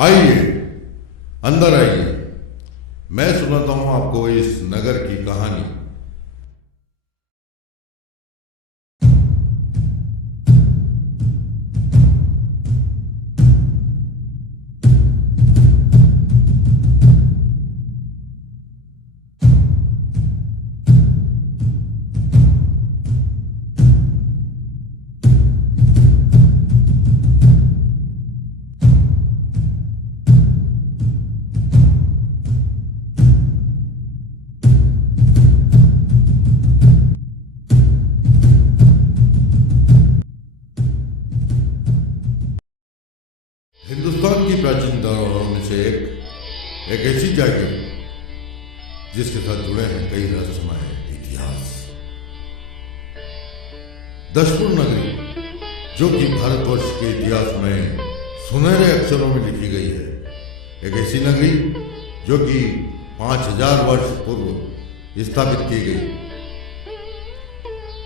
आइए, अंदर आइए। मैं सुनाता हूं आपको इस नगर की कहानी। हिंदुस्तान की प्राचीन धरोहरों में से एक ऐसी जगह जिसके साथ जुड़े हैं कई रहस्यमय इतिहास। दशपुर नगरी, जो कि भारतवर्ष के इतिहास में सुनहरे अक्षरों में लिखी गई है। एक ऐसी नगरी जो कि 5000 वर्ष पूर्व स्थापित की गई,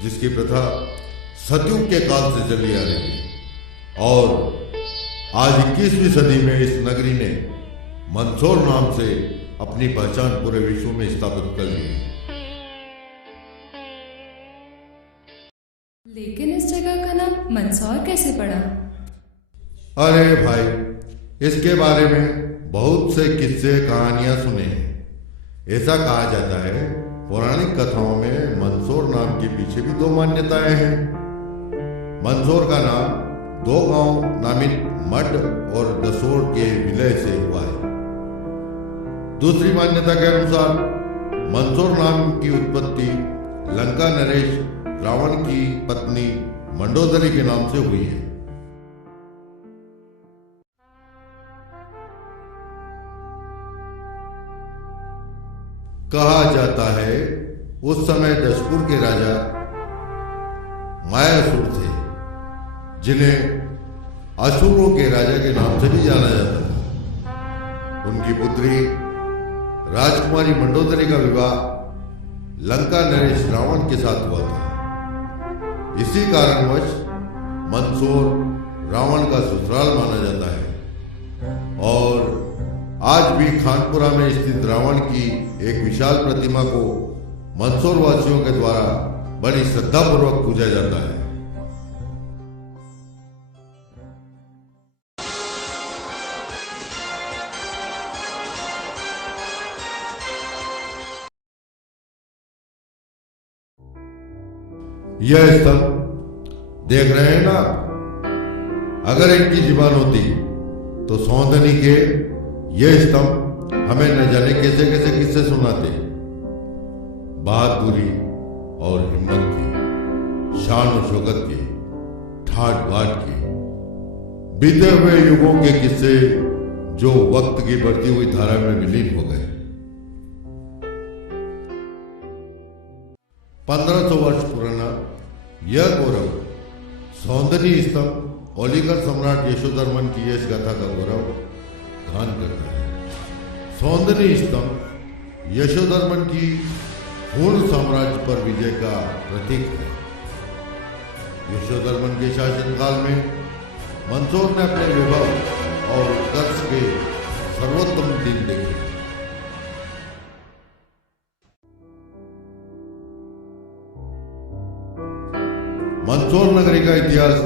जिसकी प्रथा सतयुग के काल से चली आ रही है। और आज 21वीं सदी में इस नगरी ने मंदसौर नाम से अपनी पहचान पूरे विश्व में स्थापित कर ली। लेकिन इस जगह का नाम मंदसौर कैसे पड़ा? अरे भाई, इसके बारे में बहुत से किस्से कहानियां सुने हैं। ऐसा कहा जाता है पौराणिक कथाओं में मंदसौर नाम के पीछे भी दो मान्यताएं हैं। मंदसौर का नाम दो गांव नामित मड और दसोर के विलय से हुआ है। दूसरी मान्यता के अनुसार मंदसौर नाम की उत्पत्ति लंका नरेश रावण की पत्नी मंडोदरी के नाम से हुई है। कहा जाता है उस समय दशपुर के राजा मायासुर थे, जिन्हें असुरों के राजा के नाम से भी जाना जाता था। उनकी पुत्री राजकुमारी मंडोदरी का विवाह लंका नरेश रावण के साथ हुआ था। इसी कारणवश मंदसौर रावण का ससुराल माना जाता है। और आज भी खानपुरा में स्थित रावण की एक विशाल प्रतिमा को मंदसौर वासियों के द्वारा बड़ी श्रद्धापूर्वक पूजा जाता है। यह स्तंभ देख रहे हैं ना, अगर इनकी जुबान होती तो सौंदनी के यह स्तंभ हमें न जाने कैसे कैसे किस्से सुनाते। बहादुरी और हिम्मत के, शान और शौकत के, ठाट बाट के, बीते हुए युगों के किस्से जो वक्त की बढ़ती हुई धारा में विलीन हो गए। 1500 वर्ष पुराना यह गौरव सौंदनी स्तंभ ओलिगर सम्राट यशोधर्मन की यश गाथा का गौरव गान करता है। सौंदनी स्तंभ यशोधर्मन की पूर्ण साम्राज्य पर विजय का प्रतीक है। यशोधर्मन के शासनकाल में मंदसौर ने अपने विभव और उत्कर्ष के सर्वोत्तम दिन देखे। मंदसौर नगरी का इतिहास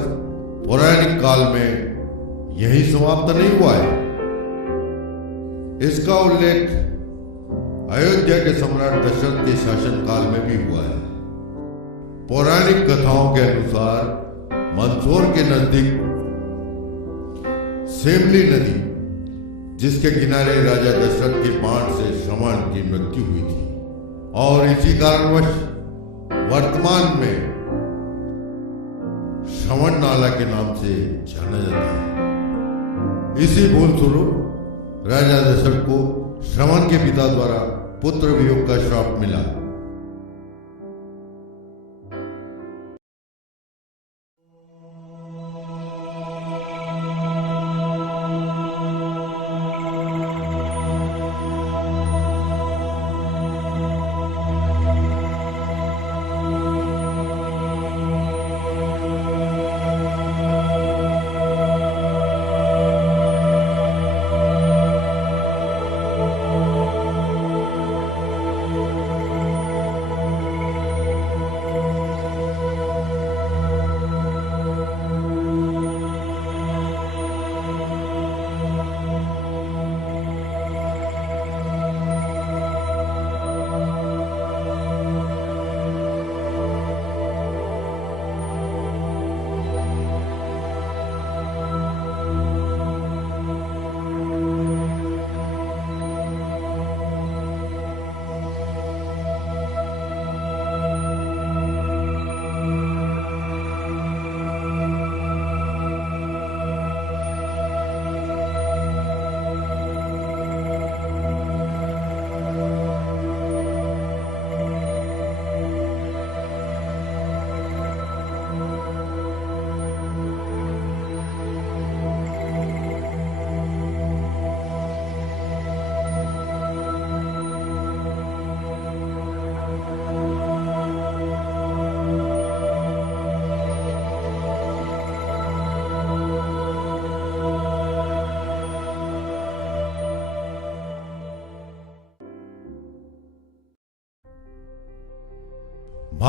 पौराणिक काल में यही समाप्त नहीं हुआ है। इसका उल्लेख अयोध्या के सम्राट दशरथ के शासनकाल में भी हुआ है। पौराणिक कथाओं के अनुसार मंदसौर के नजदीक सेमली नदी, जिसके किनारे राजा दशरथ के बाण से श्रवण की मृत्यु हुई थी, और इसी कारणवश वर्तमान में श्रवण नाला के नाम से जाना जाता है। इसी भूल स्वरूप राजा दशरथ को श्रवण के पिता द्वारा पुत्र वियोग का श्राप मिला।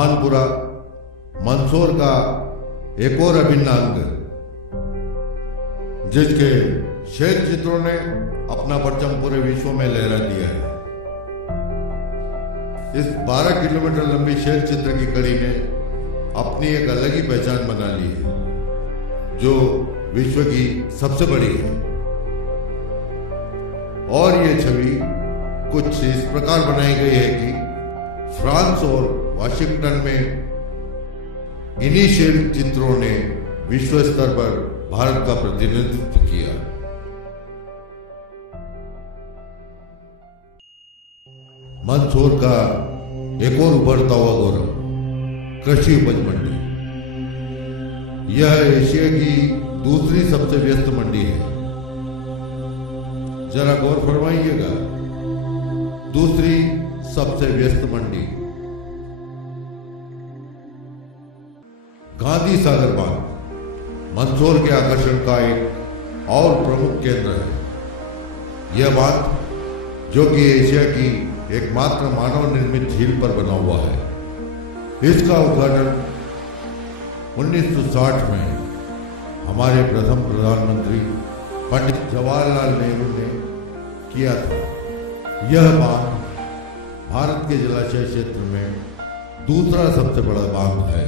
भानपुरा मंदसौर का एक और अभिन्न अंग, जिसके शैल चित्रों ने अपना परचम पूरे विश्व में लहरा दिया है। इस 12 किलोमीटर लंबी शैल चित्र की कड़ी ने अपनी एक अलग ही पहचान बना ली है, जो विश्व की सबसे बड़ी है। और ये छवि कुछ इस प्रकार बनाई गई है कि फ्रांस और वाशिंगटन में इन्हीं शैल चित्रों ने विश्व स्तर पर भारत का प्रतिनिधित्व किया। मंदसौर का एक और उभरता हुआ गौरव, कृषि उपज मंडी। यह एशिया की दूसरी सबसे व्यस्त मंडी है। जरा गौर फरमाइएगा, दूसरी सबसे व्यस्त मंडी। गांधी सागर बांध मंदसौर के आकर्षण का एक और प्रमुख केंद्र है। यह बांध, जो कि एशिया की एकमात्र मानव निर्मित झील पर बना हुआ है, इसका उद्घाटन 1960 में हमारे प्रथम प्रधानमंत्री पंडित जवाहरलाल नेहरू ने किया था। यह बांध भारत के जलाशय क्षेत्र में दूसरा सबसे बड़ा बांध है।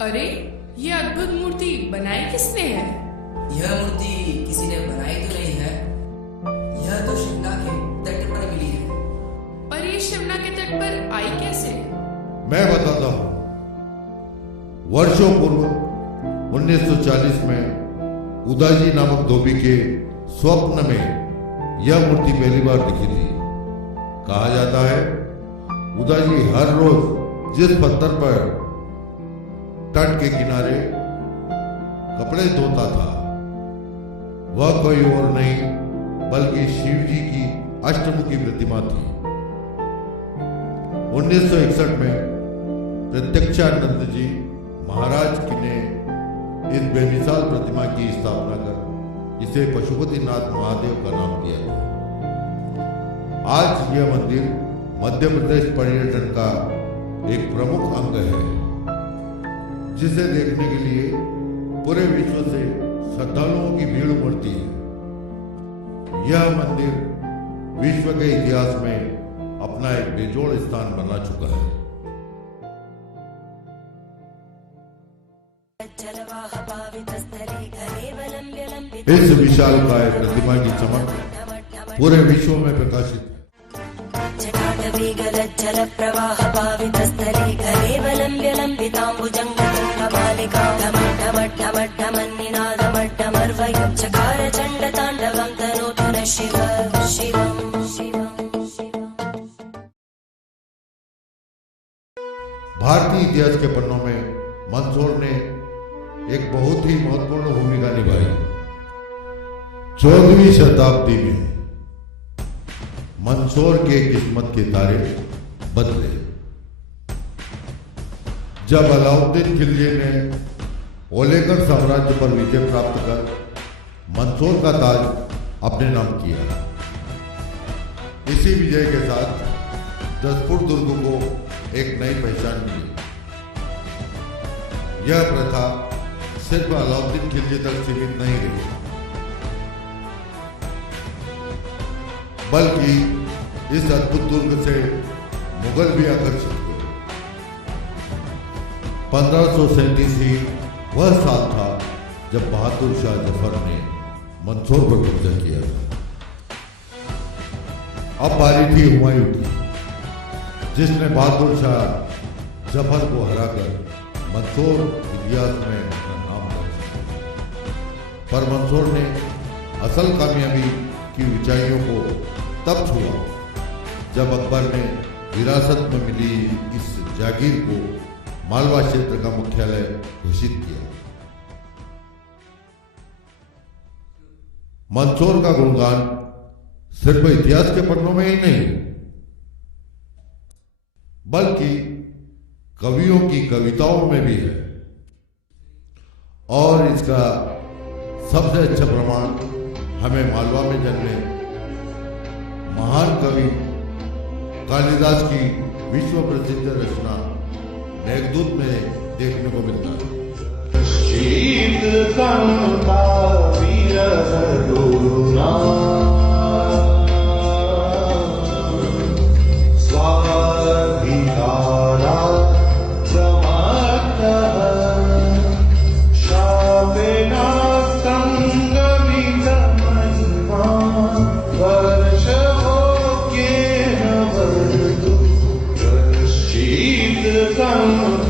अरे, ये अद्भुत मूर्ति बनाई किसने है? यह मूर्ति किसी ने बनाई तो नहीं है। यह तो शिमला के तट पर मिली है। और ये शिमला के तट पर आई कैसे? मैं बताता हूं। वर्षों पूर्व 1940 में उदाजी नामक धोबी के स्वप्न में यह मूर्ति पहली बार दिखी थी। कहा जाता है, उदाजी हर रोज जिस पत्थर पर तट के किनारे कपड़े धोता था, वह कोई और नहीं बल्कि शिव जी की अष्टमुखी प्रतिमा थी। 1961 में प्रत्यक्षानंद जी महाराज ने इस बेमिसाल प्रतिमा की स्थापना कर इसे पशुपतिनाथ महादेव का नाम दिया था। आज यह मंदिर मध्य प्रदेश पर्यटन का एक प्रमुख अंग है, जिसे देखने के लिए पूरे विश्व से श्रद्धालुओं की भीड़ उमड़ती है। यह मंदिर विश्व के इतिहास में अपना एक बेजोड़ स्थान बना चुका है। इस विशाल काय प्रतिमा की चमक पूरे विश्व में प्रकाशित है। जल प्रवाह पावितस्थले घरेवलम्ब्य लम्बिताम्बुजङ्गमालिका ढमढमढमढमन्निनादमड्डमर्वयं चकार चण्डताण्डवं तनोतु न शिव शिवम्। भारतीय इतिहास के पन्नों में मंदसौर ने एक बहुत ही महत्वपूर्ण भूमिका निभाई। 14वीं शताब्दी में मंदसौर के किस्मत के तारे बदले जब अलाउद्दीन खिलजी ने ओलेगर साम्राज्य पर विजय प्राप्त कर मंदसौर का ताज अपने नाम किया। इसी विजय के साथ जसपुर दुर्ग को एक नई पहचान मिली। यह प्रथा सिर्फ अलाउद्दीन खिलजी तक सीमित नहीं रही, बल्कि इस अद्भुत दुर्ग से मुगल भी आकर्षित हुए। 1537 ही वह साल था जब बहादुर शाह जफर ने मंदसौर पर कब्जा किया था। अब बारी थी हुमायूं की, जिसने बहादुर शाह जफर को हराकर मंदसौर इतिहास में अपना नाम दर्ज। पर मंदसौर ने असल कामयाबी की ऊंचाइयों को तब छुआ जब अकबर ने विरासत में मिली इस जागीर को मालवा क्षेत्र का मुख्यालय घोषित किया। मंदसौर का गुणगान सिर्फ इतिहास के पन्नों में ही नहीं, बल्कि कवियों की कविताओं में भी है। और इसका सबसे अच्छा प्रमाण हमें मालवा में जन्मे महान कवि कालिदास की विश्व प्रसिद्ध रचना मेघदूत में देखने को मिलता है। शीत कंता विरह डोलना, स्वाधिकारा चमकतः, शापेना संगमित महिमा, वर्ष होके न बरतु, शीत कंता